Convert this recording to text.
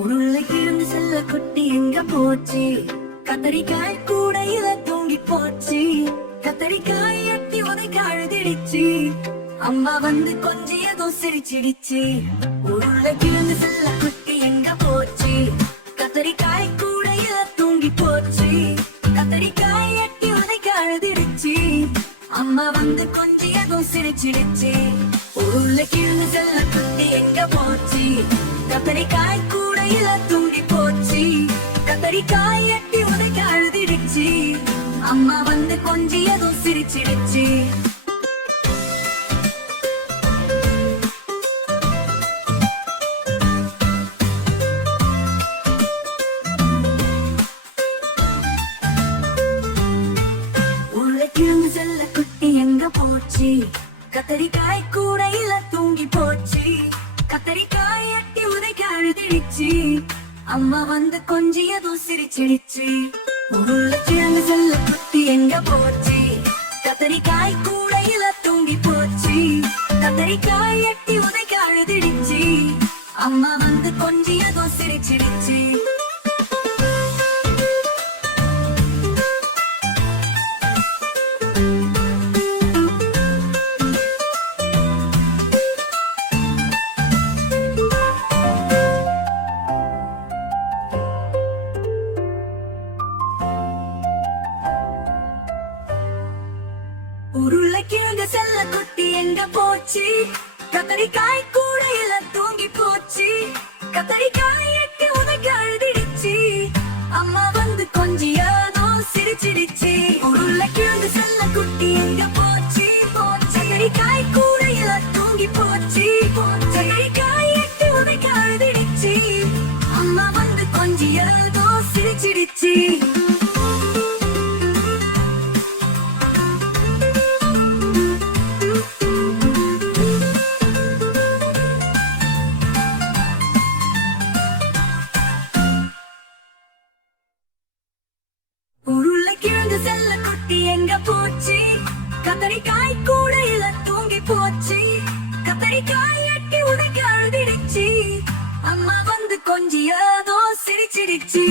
உருளைக்கிழங்கு செல்ல குட்டி எங்க போச்சு? கத்தரிக்காய் கூடையில தூங்கி போச்சு. கத்தரிக்காய் எட்டி உதைக்க அழுதிடுச்சு. அம்மா வந்து கொஞ்சியதும் சிரிச்சிடுச்சு. உருளைக்கிழங்கு செல்ல குட்டி எங்க போச்சு? கத்தரிக்காய் கூடையில தூங்கி போச்சு. கத்தரிக்காய் எட்டி உதைக்க அழுதிடுச்சு. அம்மா வந்து கொஞ்சியதும் சிரிச்சிடுச்சு. உருளைக்கிழங்கு செல்ல குட்டி எங்க போச்சு? கத்தரிக்காய் கூடையில தூங்கி போச்சு. கத்தரிக்காய் எட்டி உதைக்க அழுதிடுச்சு. அம்மா வந்து கொஞ்சியதும் சிரிச்சிடுச்சு. உருளைக்கிழங்கு செல்ல குட்டி எங்க போச்சு? கத்தரிக்காய் கூடையில தூங்கி போச்சு. கத்தரிக்காய் எட்டி உதைக்க அழுதிடுச்சு. அம்மா வந்து கொஞ்சியதும் சிரிச்சிடுச்சு. உருளைக்கிழங்கு செல்ல குட்டி எங்க போச்சு? கத்தரிக்காய் கூடையில தூங்கி போச்சு. கத்தரிக்காய் எட்டி உதைக்க அழுதிடுச்சு. அம்மா வந்து கொஞ்சியதும் சிரிச்சிடுச்சு. உருளைக்கிழங்கு செல்ல குட்டி எங்க போச்சு? கத்தரிக்காய் கூடையில தூங்கி போச்சு. கத்தரிக்காய் எட்டி உதைக்க அழுதிடுச்சு. அம்மா வந்து கொஞ்சியதோ சிரிச்சிடுச்சு. உருளைக்கிழங்கு செல்ல குட்டி எங்க போச்சு? கத்தரிக்காய் கூடையில தூங்கி போச்சு. கத்தரிக்காய் எட்டி உதைக்க அழுதிடுச்சு. அம்மா வந்து கொஞ்சியதோ சிரிச்சிடுச்சு. உருளைக்கிழங்கு செல்ல குட்டி எங்க போச்சு? கத்தரிக்காய் கூடையில தூங்கி போச்சு. கத்தரிக்காய் எட்டி உதைக்க அழுதிடுச்சு. அம்மா வந்து கொஞ்சியதோ சிரிச்சிடுச்சு.